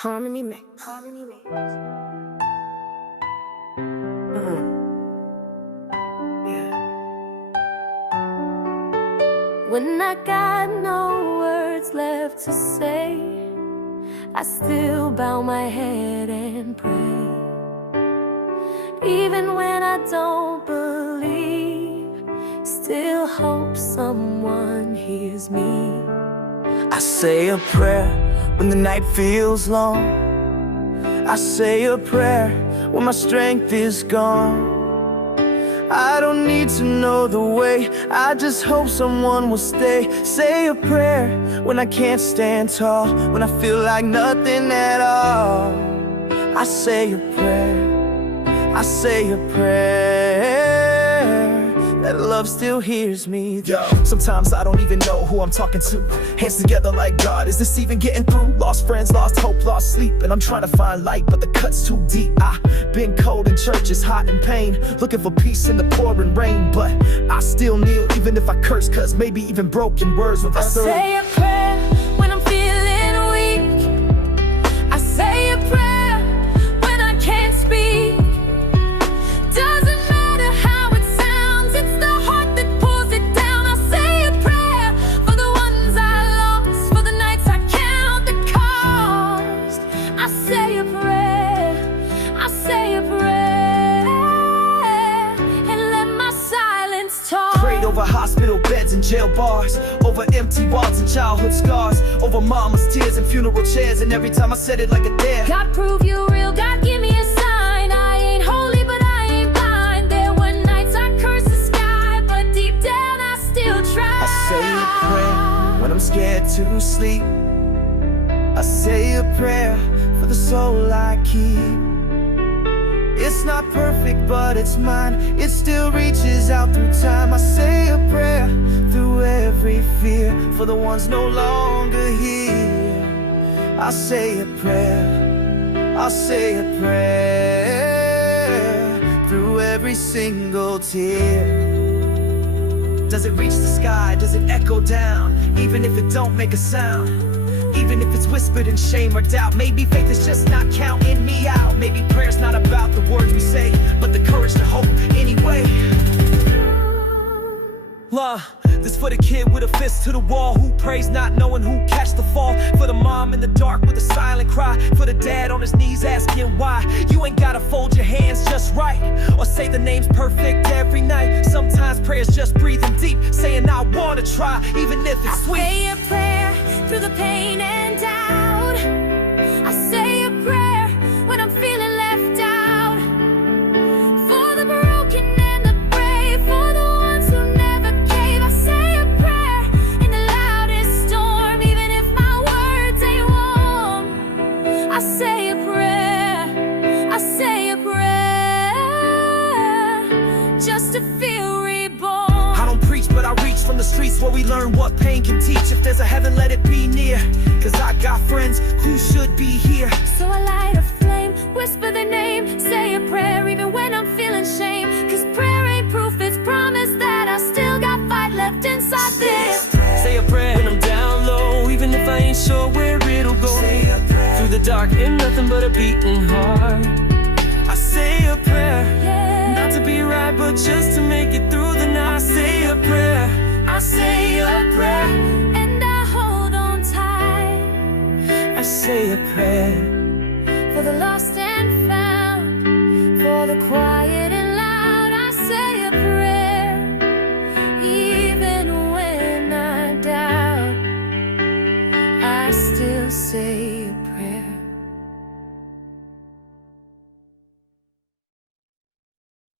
Harmony mix. Harmony mix. Yeah. When I got no words left to say, I still bow my head and pray. Even when I don't believe, still hope someone hears me. I say a prayer when the night feels long. I say a prayer when my strength is gone. I don't need to know the way, I just hope someone will stay. Say a prayer when I can't stand tall, when I feel like nothing at all. I say a prayer, I say a prayer that love still hears me. Yo, sometimes I don't even know who I'm talking to. Hands together like God, is this even getting through? Lost friends, lost hope, lost sleep, and I'm trying to find light, but the cut's too deep. I've been cold in churches, hot in pain, looking for peace in the pouring rain. But I still kneel, even if I curse, cause maybe even broken words will I say a prayer when I'm feeling weak. I say a prayer when I can't speak. Doesn't matter how it sounds, it's the heart that pulls it down. I say a prayer for the ones I lost, for the nights I count the cost. I say a prayer, I say a prayer, and let my silence talk. Prayed over hospital beds and jail bars, over empty walls and childhood scars, over mama's tears and funeral chairs, and every time I said it like a dare. God, prove you real, God, give me a sign. I ain't holy, but I ain't blind. There were nights I cursed the sky, but deep down I still try. I say a prayer when I'm scared to sleep. I say a prayer for the soul I keep. It's not perfect, but it's mine. It still reaches out through time. I say a prayer through every fear, for the ones no longer here. I say a prayer, I say a prayer through every single tear. Does it reach the sky? Does it echo down? Even if it don't make a sound, even if it's whispered in shame or doubt. Maybe faith is just not counting me out. Maybe prayer's not about the words we say, but the courage to hope anyway. This for the kid with a fist to the wall, who prays not knowing who catch the fall. For the mom in the dark with a silent cry. For the dad on his knees asking why. You ain't gotta fold your hands just right, or say the name's perfect every night. Sometimes prayer's just breathing deep, saying I wanna try, even if it's sweet. I say a prayer through the pain and doubt. I say a prayer when I'm feeling left out. For the broken and the brave, for the ones who never cave. I say a prayer in the loudest storm, even if my words ain't warm. I say a prayer, I say a prayer, just to feel reborn. I don't preach, but I reach from the streets where we learn what pain can teach. If there's a heaven, let it be near, cause I got friends who should be here. So I light a flame, whisper the name, say a prayer even when I'm feeling shame. Cause prayer ain't proof, it's promise that I still got fight left inside this. Say a prayer when I'm down low, even if I ain't sure where it'll go. Through the dark ain't nothing but a beating heart. I say a prayer, Yeah. not to be right, but just to make it through the night. I say a prayer, I say a prayer, And I hold on tight I say a prayer. for the lost and found, for the quiet